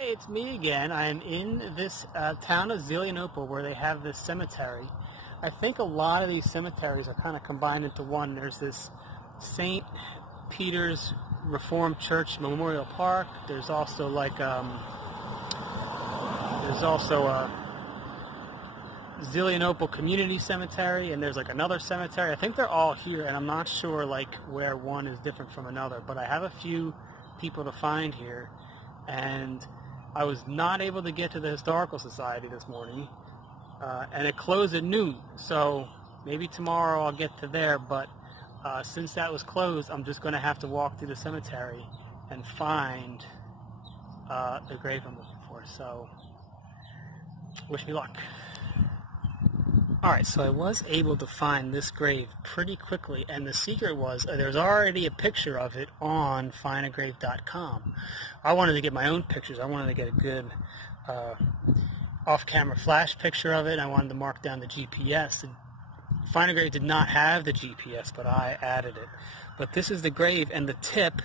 Hey, it's me again. I am in this town of Zelienople where they have this cemetery. I think a lot of these cemeteries are kind of combined into one. There's this St. Peter's Reformed Church Memorial Park. There's also a Zelienople Community Cemetery, and there's like another cemetery. I think they're all here, and I'm not sure like where one is different from another, but I have a few people to find here, and I was not able to get to the Historical Society this morning, and it closed at noon, so maybe tomorrow I'll get to there, but since that was closed, I'm just going to have to walk through the cemetery and find the grave I'm looking for, so wish me luck. Alright, so I was able to find this grave pretty quickly, and the secret was there's already a picture of it on findagrave.com. I wanted to get my own pictures. I wanted to get a good off-camera flash picture of it. I wanted to mark down the GPS. Find a Grave did not have the GPS, but I added it. But this is the grave, and the tip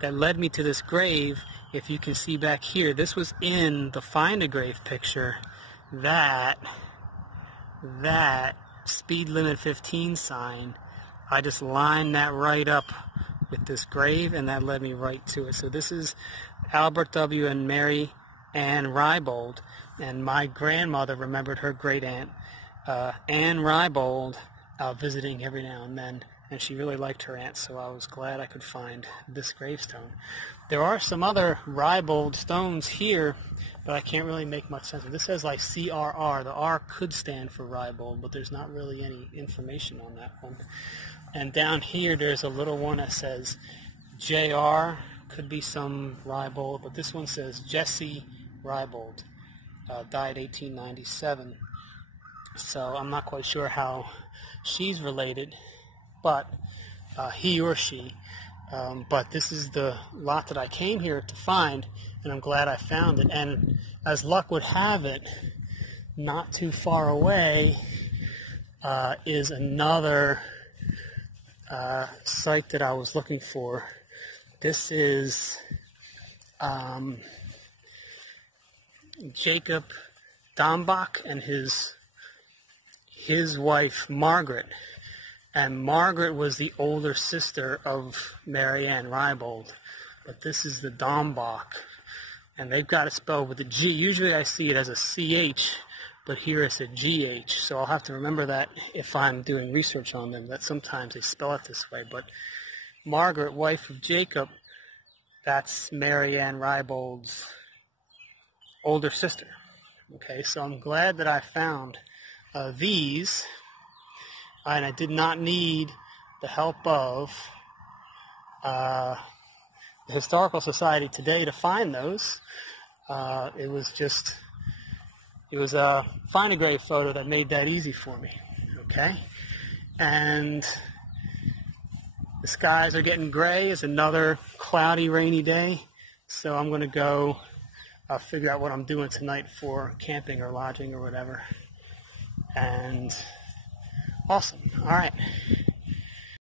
that led me to this grave, if you can see back here, this was in the Find a Grave picture, that speed limit 15 sign. I just lined that right up with this grave, and that led me right to it. So this is Albert W. and Mary Ann Reibold, and my grandmother remembered her great aunt Ann Reibold visiting every now and then, and she really liked her aunt, so I was glad I could find this gravestone. There are some other Reibold stones here, but I can't really make much sense of it. This says like CRR. The R could stand for Reibold, but there's not really any information on that one. And down here there's a little one that says JR. Could be some Reibold, but this one says Jesse Reibold. Died 1897. So I'm not quite sure how she's related, but he or she. But this is the lot that I came here to find, and I'm glad I found it. And as luck would have it, not too far away is another site that I was looking for. This is Jacob Dombach and his wife Margaret. And Margaret was the older sister of Mary Ann Reibold. But this is the Dombach. And they've got it spelled with a G. Usually I see it as a CH, but here it's a GH. So I'll have to remember that if I'm doing research on them, that sometimes they spell it this way. But Margaret, wife of Jacob, that's Mary Ann Reibold's older sister. Okay, so I'm glad that I found these. And I did not need the help of the Historical Society today to find those. It was a Find a Grave photo that made that easy for me. Okay? And the skies are getting gray. It's another cloudy, rainy day. So I'm going to go figure out what I'm doing tonight for camping or lodging or whatever. And awesome. All right.